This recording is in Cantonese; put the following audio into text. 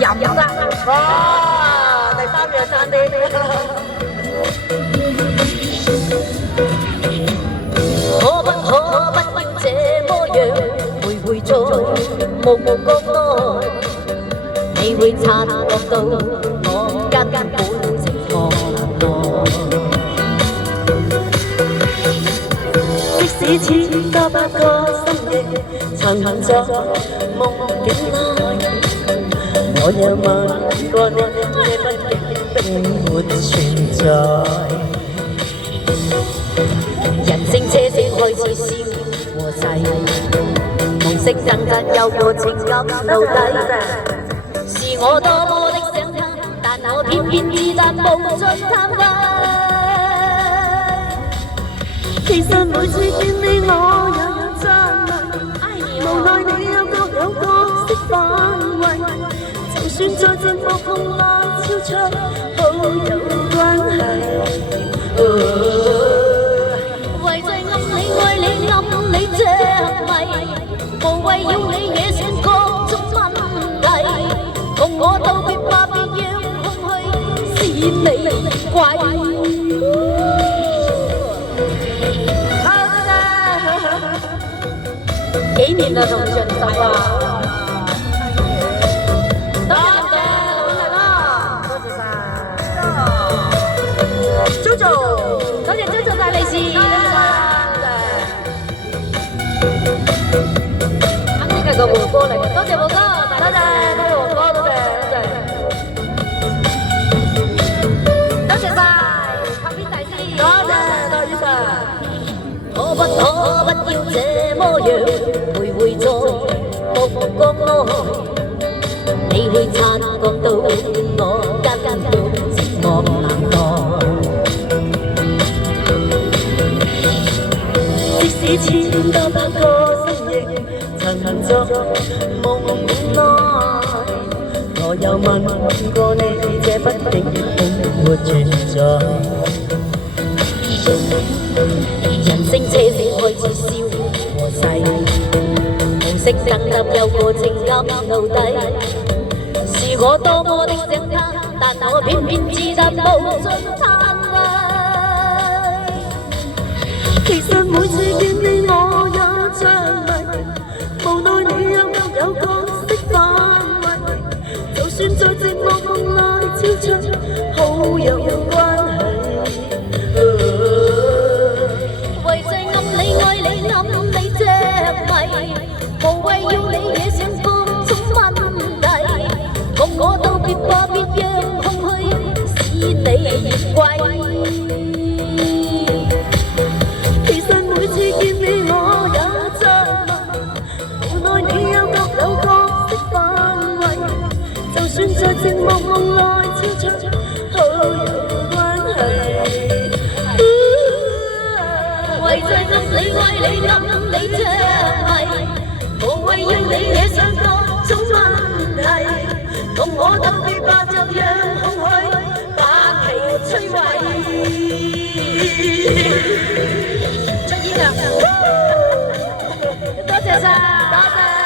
飲得。哇！第三樣讚你。可不要這麼樣徘徊在無角內，你會察覺到我根本情況內。即使千多百個深夜曾在夢境內，我有問過你，這畢竟並沒存在。人聲車聲開始消和逝，夢色掙扎有個情感到底。是我多麼的想他，但我偏偏自彈無盡貪愛。其實每次見你我有張力，無奈你有角色範圍，就算在寂寞夢內超出好友關係。你着迷，無謂要你惹上各種問題，共我道別吧，別讓空虛使你貴。幾年啦，同你唱首啊！多謝老細啦，多謝晒。Jojo，多謝 Jojo 帶利是。個胡歌嚟嘅，多謝胡歌，多謝胡歌，多謝晒，拍片大師，多謝醫生。可不要這麼樣徘徊在無角內，你會察覺到我根本寂寞難耐。即使千多百個深夜曾在夢境內，我有問過你，這不定並沒存在。人聲車聲開始消和逝，無聲等等有個情感奴隸。是我多麼的想他，但我偏偏自彈無盡嘆息。其實每次見你我也着迷，無奈你有角色範圍，就算在寂寞夢內超出好友關係。為制暗你愛你暗你着迷，無謂要你惹上各種問題，共我道別吧，別讓空虛使你貴。在寂寞夢內超出好友關係，為在暗你愛你暗你着迷，無謂要你惹上各種問題，共我特別吧，就讓空虛把其摧毀。出演啊！多謝晒，多謝。